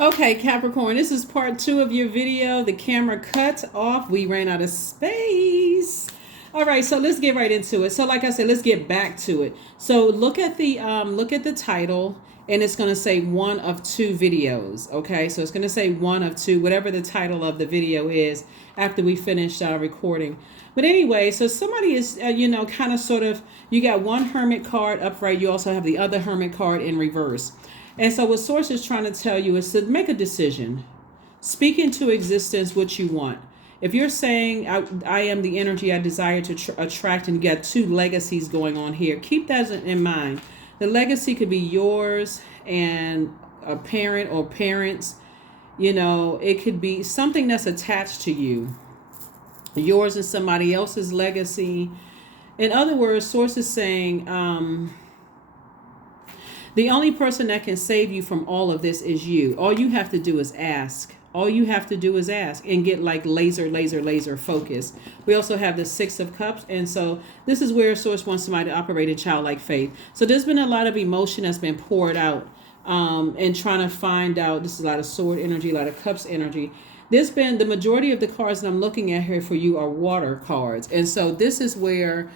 Okay, Capricorn, this is part 2 of your video. The camera cut off. We ran out of space. All right, so let's get right into it. So like I said, let's get back to it. So look at the title, and it's going to say one of two videos. Okay, so it's going to say one of two, whatever the title of the video is after we finish recording. But anyway, so somebody is, kind of sort of, you got one hermit card upright. You also have the other hermit card in reverse. And so what Source is trying to tell you is to make a decision. Speak into existence what you want. If you're saying, I am the energy I desire to attract, and you got two legacies going on here, keep that in mind. The legacy could be yours and a parent or parents. It could be something that's attached to you. Yours and somebody else's legacy. In other words, Source is saying, the only person that can save you from all of this is you. All you have to do is ask. All you have to do is ask and get like laser focus. We also have the Six of Cups. And so this is where Source wants somebody to operate in childlike faith. So there's been a lot of emotion that's been poured out and trying to find out. This is a lot of sword energy, a lot of cups energy. There's been the majority of the cards that I'm looking at here for you are water cards. And so this is where,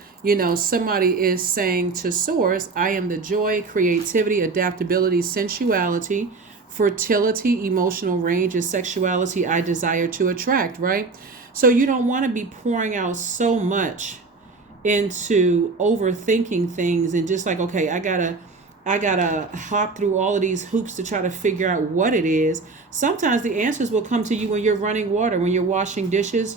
somebody is saying to Source, I am the joy, creativity, adaptability, sensuality, fertility, emotional range, and sexuality I desire to attract, right? So you don't want to be pouring out so much into overthinking things and just like, okay, I gotta hop through all of these hoops to try to figure out what it is. Sometimes the answers will come to you when you're running water, when you're washing dishes,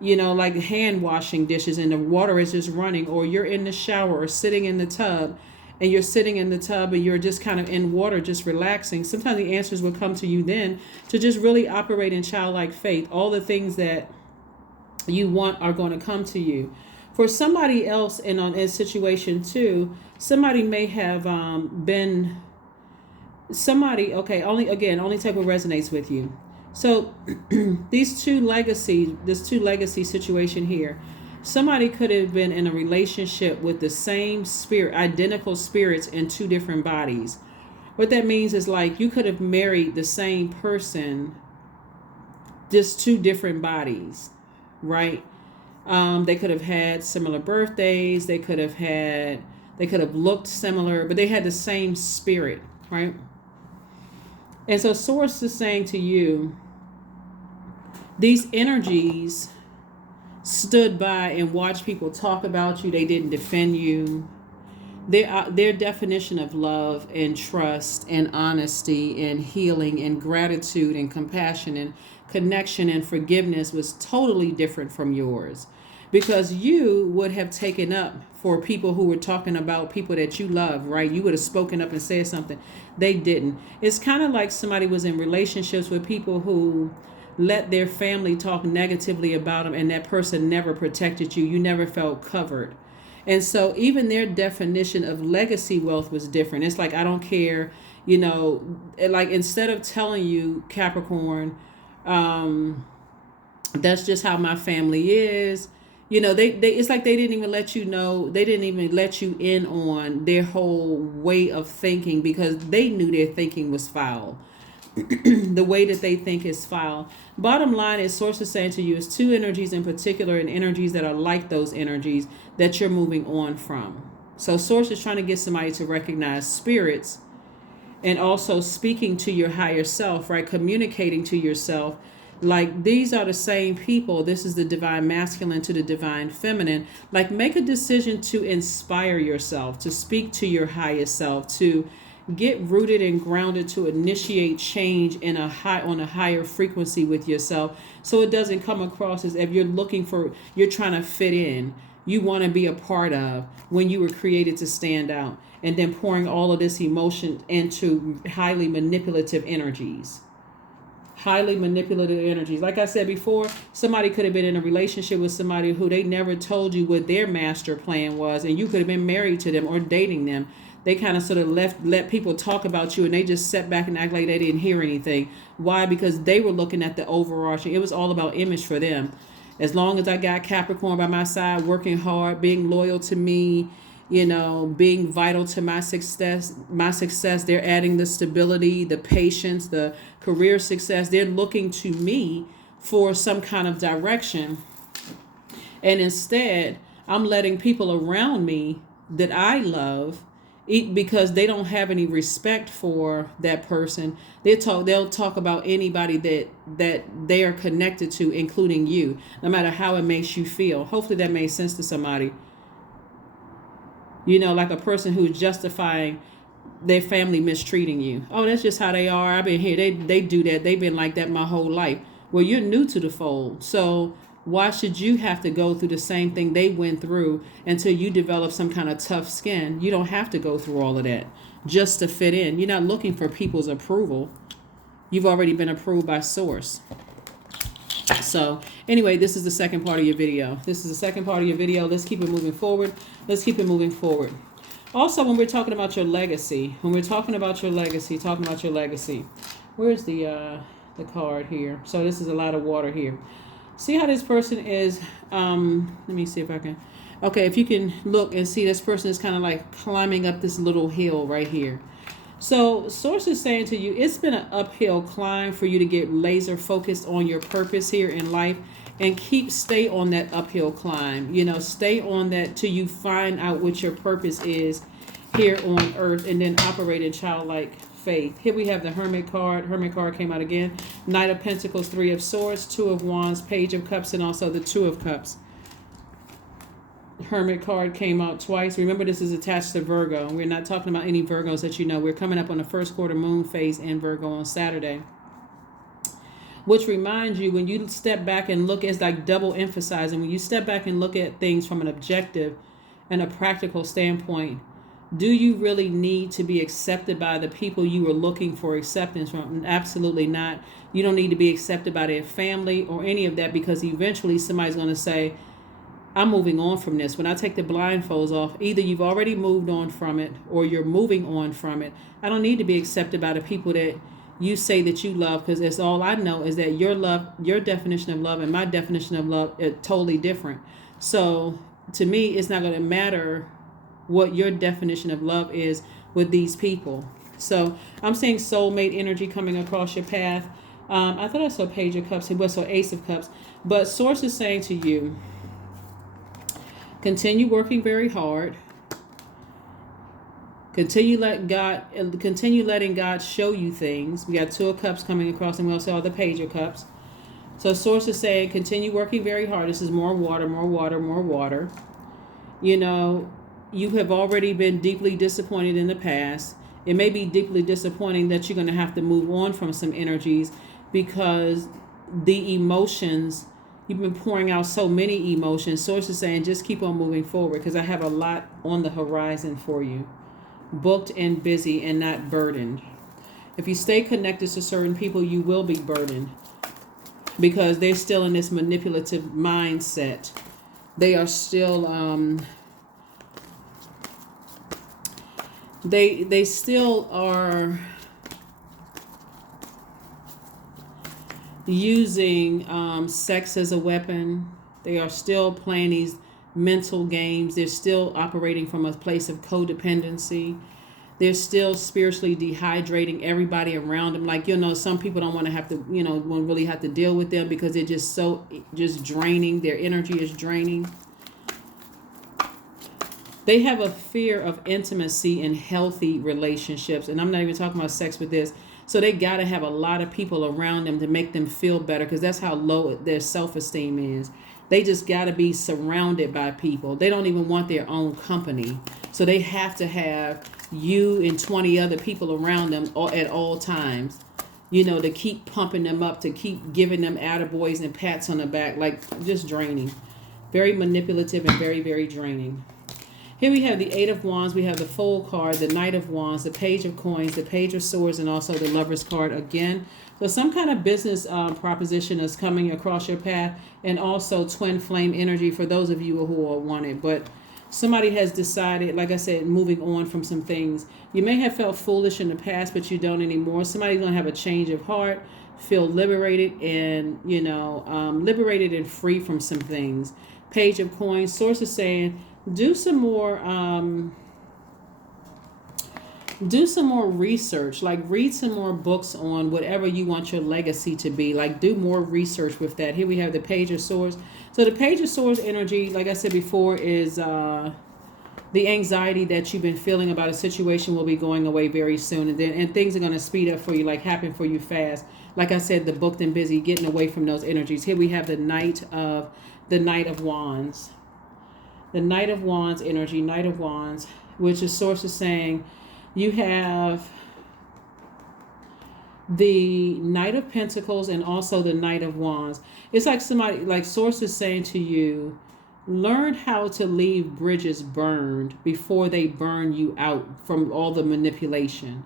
like hand washing dishes and the water is just running, or you're in the shower or sitting in the tub and you're sitting in the tub and you're just kind of in water, just relaxing. Sometimes the answers will come to you then to just really operate in childlike faith. All the things that you want are going to come to you. For somebody else in a situation too, somebody may have been somebody, okay, only take what resonates with you. So this two legacy situation here, somebody could have been in a relationship with the same spirit, identical spirits in two different bodies. What that means is like you could have married the same person, just two different bodies, right? They could have had similar birthdays. They could have looked similar, but they had the same spirit, right? And so Source is saying to you, these energies stood by and watched people talk about you. They didn't defend you. Their definition of love and trust and honesty and healing and gratitude and compassion and connection and forgiveness was totally different from yours, because you would have taken up for people who were talking about people that you love, right? You would have spoken up and said something. They didn't. It's kind of like somebody was in relationships with people who let their family talk negatively about them, and that person never protected you. You never felt covered. And so even their definition of legacy wealth was different. It's like, I don't care, like instead of telling you, Capricorn, that's just how my family is. They it's like they didn't even let you know, they didn't even let you in on their whole way of thinking, because they knew their thinking was foul. The way that they think is foul. Bottom line is, Source is saying to you, is two energies in particular, and energies that are like those energies that you're moving on from. So Source is trying to get somebody to recognize spirits, and also speaking to your higher self, right? Communicating to yourself. Like, these are the same people. This is the divine masculine to the divine feminine. Like, make a decision to inspire yourself, to speak to your highest self, to get rooted and grounded, to initiate change on a higher frequency with yourself, so it doesn't come across as if you're trying to fit in. You want to be a part of, when you were created to stand out, and then pouring all of this emotion into highly manipulative energies. Like I said before, somebody could have been in a relationship with somebody who they never told you what their master plan was, and you could have been married to them or dating them. They kind of sort of let people talk about you, and they just sat back and act like they didn't hear anything. Why? Because they were looking at the overarching. It was all about image for them. As long as I got Capricorn by my side, working hard, being loyal to me, being vital to my success. They're adding the stability, the patience, the career success. They're looking to me for some kind of direction. And instead, I'm letting people around me that I love, because they don't have any respect for that person. They'll talk about anybody that they are connected to, including you, no matter how it makes you feel. Hopefully that made sense to somebody. Like a person who's justifying their family mistreating you. Oh, that's just how they are. I've been here. They do that. They've been like that my whole life. Well, you're new to the fold. So why should you have to go through the same thing they went through until you develop some kind of tough skin? You don't have to go through all of that just to fit in. You're not looking for people's approval. You've already been approved by source. So anyway, this is the second part of your video. Let's keep it moving forward. Also, when we're talking about your legacy, where's the card here? So this is a lot of water here. See how this person is, let me see if I can, okay, if you can look and see, this person is kind of like climbing up this little hill right here. So source is saying to you, it's been an uphill climb for you to get laser focused on your purpose here in life, and stay on that uphill climb. Stay on that till you find out what your purpose is here on earth, and then operate in childlike faith. Here we have the Hermit card. Hermit card came out again. Knight of Pentacles, Three of Swords, Two of Wands, Page of Cups, and also the Two of Cups. Hermit card came out twice. Remember, this is attached to Virgo. We're not talking about any Virgos that we're coming up on the first quarter moon phase in Virgo on Saturday. Which reminds you, when you step back and look, it's like double emphasizing. When you step back and look at things from an objective and a practical standpoint, do you really need to be accepted by the people you are looking for acceptance from? Absolutely not. You don't need to be accepted by their family or any of that, because eventually somebody's going to say, I'm moving on from this. When I take the blindfolds off, either you've already moved on from it or you're moving on from it. I don't need to be accepted by the people that you say that you love, because it's all I know is that your definition of love and my definition of love are totally different. So to me, it's not going to matter what your definition of love is with these people. So I'm seeing soulmate energy coming across your path. I thought I saw Page of Cups. It was so Ace of Cups. But source is saying to you, continue working very hard. Continue letting God show you things. We got Two of Cups coming across, and we also have the Page of Cups. So source is saying, continue working very hard. This is more water, more water, more water. You have already been deeply disappointed in the past. It may be deeply disappointing that you're going to have to move on from some energies, because the emotions, you've been pouring out so many emotions. Source is saying, just keep on moving forward, because I have a lot on the horizon for you. Booked and busy and not burdened. If you stay connected to certain people, you will be burdened, because they're still in this manipulative mindset. They are still they still are using sex as a weapon. They are still playing these mental games. They're still operating from a place of codependency. They're still spiritually dehydrating everybody around them. Like, some people don't want to have to, won't really have to deal with them, because they're just draining. Their energy is draining. They have a fear of intimacy in healthy relationships. And I'm not even talking about sex with this. So they got to have a lot of people around them to make them feel better, because that's how low their self-esteem is. They just got to be surrounded by people. They don't even want their own company. So they have to have you and 20 other people around them at all times, to keep pumping them up, to keep giving them attaboys and pats on the back, like just draining. Very manipulative and very, very draining. Here we have the Eight of Wands. We have the Fool card, the Knight of Wands, the Page of Coins, the Page of Swords, and also the Lover's card again. So some kind of business proposition is coming across your path, and also twin flame energy for those of you who are wanted. But somebody has decided, like I said, moving on from some things. You may have felt foolish in the past, but you don't anymore. Somebody's going to have a change of heart, feel liberated, and, liberated and free from some things. Page of Coins. Source is saying, do some more research, like read some more books on whatever you want your legacy to be. Like do more research with that. Here we have the Page of Swords. So the Page of Swords energy, like I said before, is the anxiety that you've been feeling about a situation will be going away very soon, and things are going to speed up for you, like happen for you fast. Like I said, the booked and busy, getting away from those energies. Here we have the Knight of Wands. The Knight of Wands energy, Knight of Wands, which is Source is saying you have the Knight of Pentacles and also the Knight of Wands. It's like somebody, like Source is saying to you, learn how to leave bridges burned before they burn you out from all the manipulation.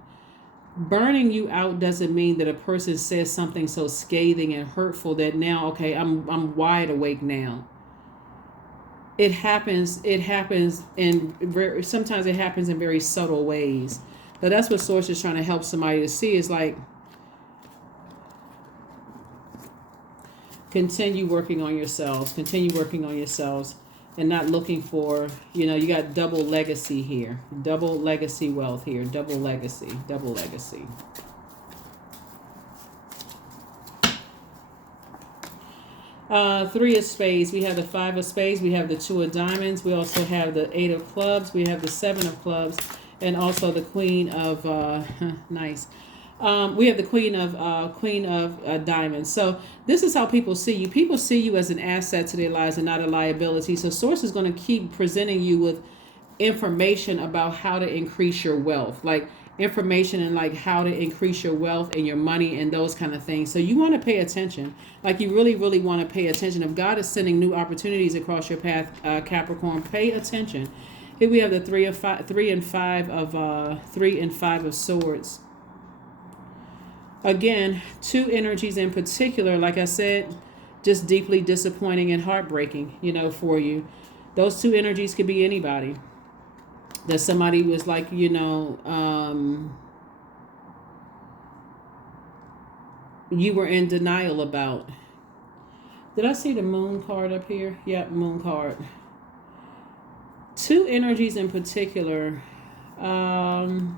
Burning you out doesn't mean that a person says something so scathing and hurtful that now, okay, I'm wide awake now. It happens in sometimes it happens in very subtle ways. So that's what Source is trying to help somebody to see, is like, continue working on yourselves, and not looking for, you got double legacy here, double legacy wealth here, double legacy. Three of Spades. We have the Five of Spades. We have the Two of Diamonds. We also have the Eight of Clubs. We have the Seven of Clubs, and also the Queen of nice. We have the Queen of Diamonds. So this is how people see you. People see you as an asset to their lives and not a liability. So Source is going to keep presenting you with information about how to increase your wealth, like information and like how to increase your wealth and your money and those kind of things. So you want to pay attention. Like you really, really want to pay attention. If God is sending new opportunities across your path, Capricorn, pay attention. Here we have the three and five of swords. Again, two energies in particular, like I said, just deeply disappointing and heartbreaking, for you. Those two energies could be anybody. That somebody was like, you were in denial about. Did I see the Moon card up here? Yep, Moon card. Two energies in particular. And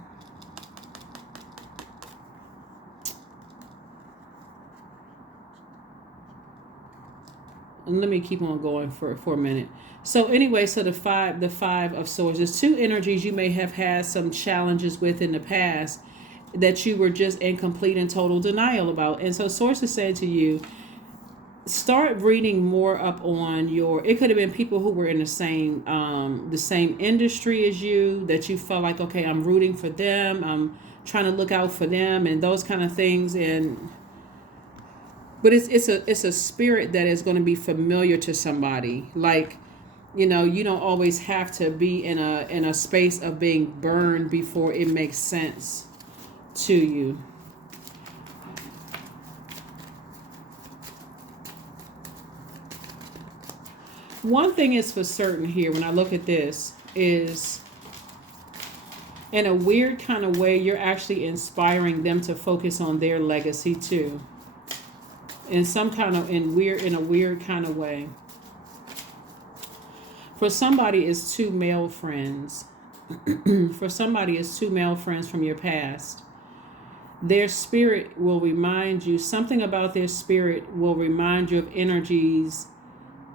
let me keep on going for a minute. So anyway, so the five of swords. There's two energies you may have had some challenges with in the past that you were just in complete and total denial about. And so Source is saying to you, start reading more up on it could have been people who were in the same industry as you, that you felt like, okay, I'm rooting for them, I'm trying to look out for them and those kind of things. But it's a spirit that is going to be familiar to somebody. Like, you don't always have to be in a space of being burned before it makes sense to you. One thing is for certain here when I look at this is, in a weird kind of way, you're actually inspiring them to focus on their legacy too. In a weird kind of way. For somebody, it's two male friends. For somebody, it's two male friends from your past. Their spirit will remind you, something about their spirit will remind you of energies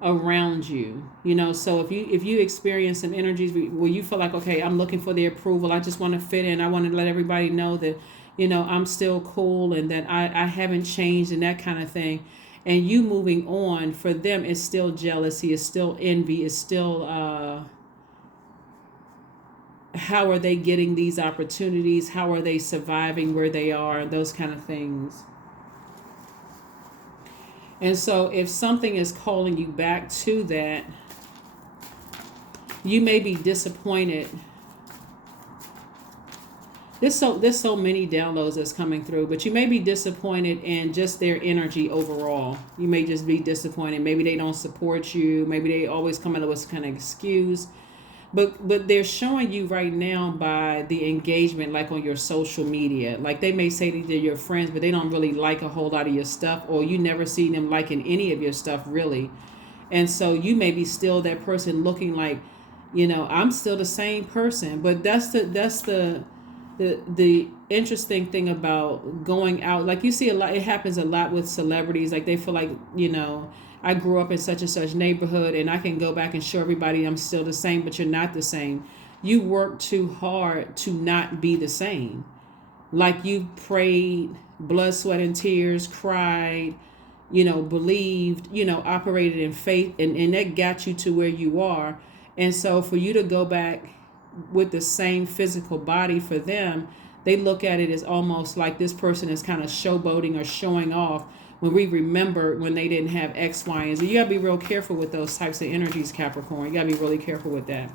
around you. So if you experience some energies where you feel like, okay, I'm looking for their approval, I just want to fit in, I want to let everybody know that I'm still cool and that I haven't changed and that kind of thing. And you moving on, for them, it's still jealousy, it's still envy, it's still, how are they getting these opportunities? How are they surviving where they are? Those kind of things. And so if something is calling you back to that, you may be disappointed. There's so many downloads that's coming through, but you may be disappointed in just their energy overall. You may just be disappointed. Maybe they don't support you. Maybe they always come up with some kind of excuse. But they're showing you right now by the engagement, like on your social media. Like they may say that they're your friends, but they don't really like a whole lot of your stuff, or you never see them liking any of your stuff really. And so you may be still that person looking like, I'm still the same person. But that's the interesting thing about going out. Like, you see a lot, it happens a lot with celebrities. Like, they feel like, I grew up in such and such neighborhood and I can go back and show everybody I'm still the same, but you're not the same. You work too hard to not be the same. Like, you prayed, blood, sweat, and tears, cried, believed, operated in faith, and that got you to where you are. And so for you to go back with the same physical body, for them, they look at it as almost like this person is kind of showboating or showing off, when we remember when they didn't have X, Y, and Z. You got to be real careful with those types of energies, Capricorn. You got to be really careful with that.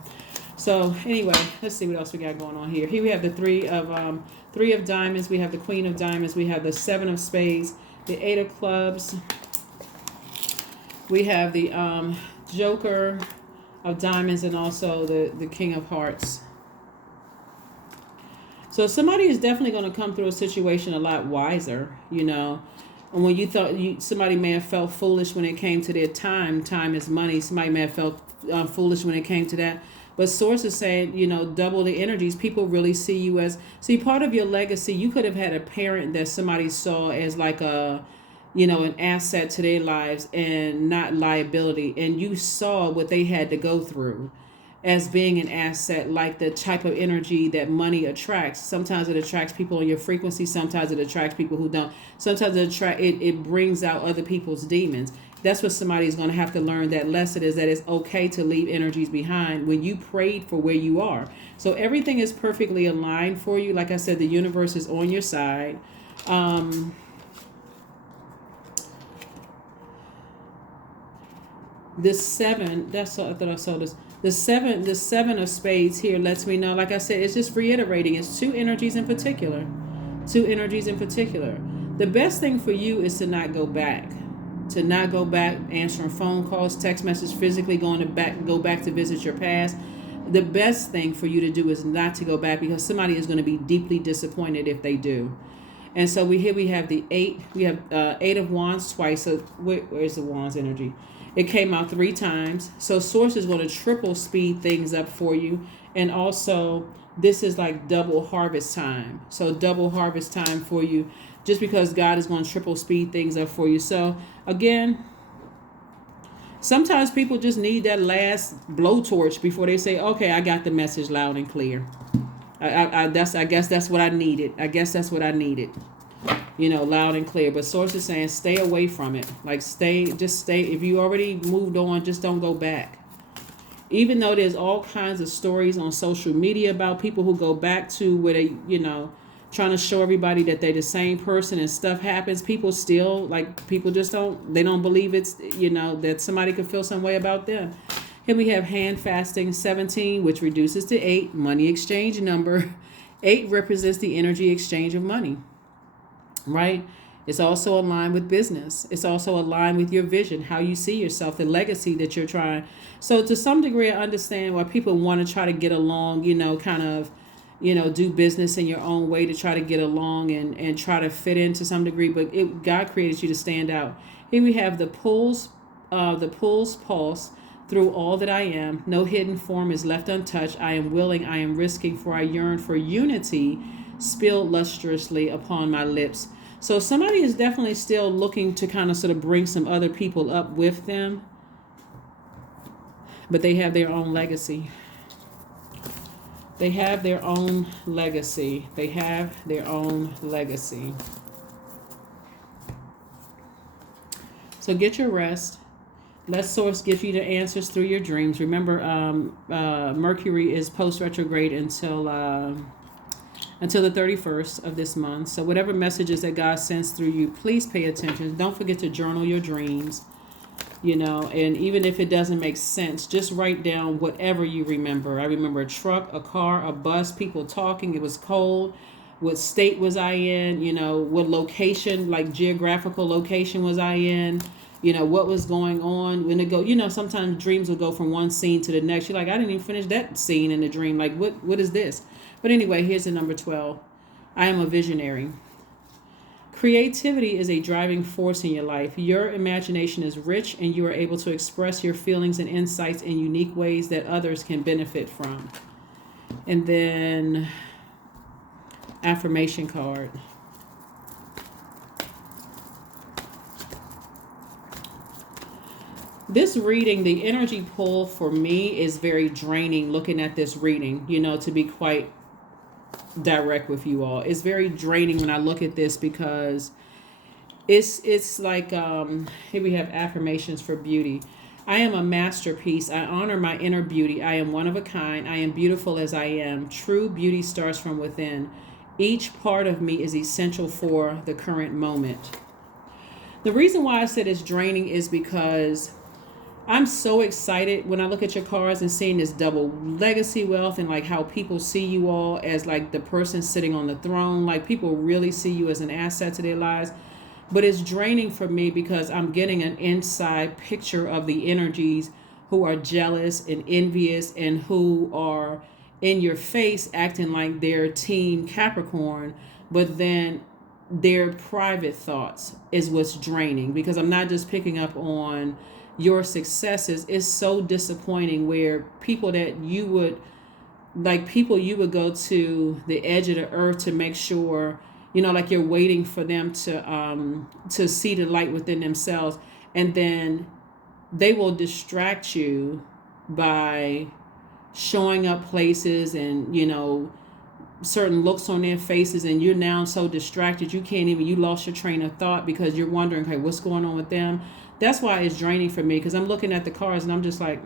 So anyway, let's see what else we got going on here. Here we have the three of diamonds. We have the Queen of Diamonds. We have the Seven of Spades, the Eight of Clubs. We have the Joker of Diamonds, and also the King of Hearts. So somebody is definitely going to come through a situation a lot wiser, And when you thought somebody may have felt foolish when it came to their time is money. Somebody may have felt foolish when it came to that. But Source is saying, double the energies. People really see you as, part of your legacy. You could have had a parent that somebody saw as like an asset to their lives and not liability. And you saw what they had to go through as being an asset, like the type of energy that money attracts. Sometimes it attracts people on your frequency. Sometimes it attracts people who don't. Sometimes it brings out other people's demons. That's what somebody's going to have to learn. That lesson is that it's okay to leave energies behind when you prayed for where you are. So everything is perfectly aligned for you. Like I said, the universe is on your side. This seven, that's all, I thought I saw this. The seven of spades here lets me know, like I said, it's just reiterating. It's two energies in particular. Two energies in particular. The best thing for you is to not go back. To not go back, answering phone calls, text messages, physically go back to visit your past. The best thing for you to do is not to go back, because somebody is going to be deeply disappointed if they do. And so we have the eight. We have Eight of Wands twice. So where's the Wands energy? It came out 3 times. So Source is going to triple speed things up for you. And also, this is like double harvest time. So double harvest time for you, just because God is going to triple speed things up for you. So again, sometimes people just need that last blowtorch before they say, okay, I got the message loud and clear. I guess that's what I needed. Loud and clear. But Source is saying, stay away from it. Like, stay. If you already moved on, just don't go back. Even though there's all kinds of stories on social media about people who go back to where they, trying to show everybody that they're the same person and stuff happens, people just don't believe it's, that somebody could feel some way about them. Here we have hand fasting 17, which reduces to 8, money exchange number. 8 represents the energy exchange of money. Right? It's also aligned with business. It's also aligned with your vision, how you see yourself, the legacy that you're trying. So to some degree, I understand why people want to try to get along, do business in your own way, to try to get along and try to fit in to some degree. But God created you to stand out. Here we have the pulse pulse through all that I am. No hidden form is left untouched. I am willing, I am risking, for I yearn for unity, spilled lustrously upon my lips. So somebody is definitely still looking to kind of sort of bring some other people up with them, but they have their own legacy. They have their own legacy. They have their own legacy. So get your rest. Let Source give you the answers through your dreams. Remember, Mercury is post-retrograde until the 31st of this month. So whatever messages that God sends through you, please pay attention. Don't forget to journal your dreams, and even if it doesn't make sense, just write down whatever you remember. I remember a truck, a car, a bus, people talking. It was cold. What state was I in? What location, like geographical location, was I in? What was going on when it go, sometimes dreams will go from one scene to the next. You're like, I didn't even finish that scene in the dream. Like, what is this? But anyway, here's the number 12. I am a visionary. Creativity is a driving force in your life. Your imagination is rich and you are able to express your feelings and insights in unique ways that others can benefit from. And then affirmation card. This reading, the energy pull for me is very draining looking at this reading, to be quite direct with you all. It's very draining when I look at this because it's like here we have affirmations for beauty. I am a masterpiece. I honor my inner beauty. I am one of a kind. I am beautiful as I am. True beauty starts from within. Each part of me is essential for the current moment. The reason why I said it's draining is because I'm so excited when I look at your cards and seeing this double legacy wealth and like how people see you all as like the person sitting on the throne. Like people really see you as an asset to their lives. But it's draining for me because I'm getting an inside picture of the energies who are jealous and envious and who are in your face acting like they're team Capricorn, but then their private thoughts is what's draining, because I'm not just picking up on your successes. It's so disappointing where people that you would go to the edge of the earth to make sure, like you're waiting for them to see the light within themselves, and then they will distract you by showing up places and certain looks on their faces, and you're now so distracted you lost your train of thought because you're wondering, hey, what's going on with them. That's why it's draining for me, because I'm looking at the cards and I'm just like,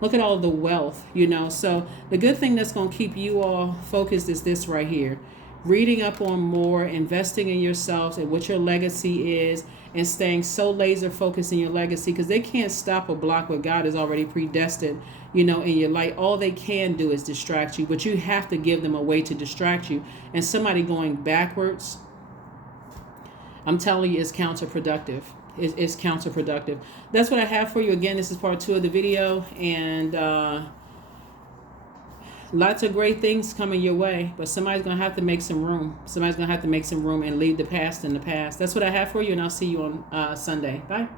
look at all the wealth, So the good thing that's going to keep you all focused is this right here. Reading up on more, investing in yourselves and what your legacy is, and staying so laser focused in your legacy, because they can't stop or block what God has already predestined, in your life. All they can do is distract you, but you have to give them a way to distract you. And somebody going backwards, I'm telling you, is counterproductive. It's counterproductive. That's what I have for you. Again, this is part 2 of the video, and lots of great things coming your way, but somebody's going to have to make some room. Somebody's going to have to make some room and leave the past in the past. That's what I have for you, and I'll see you on Sunday. Bye.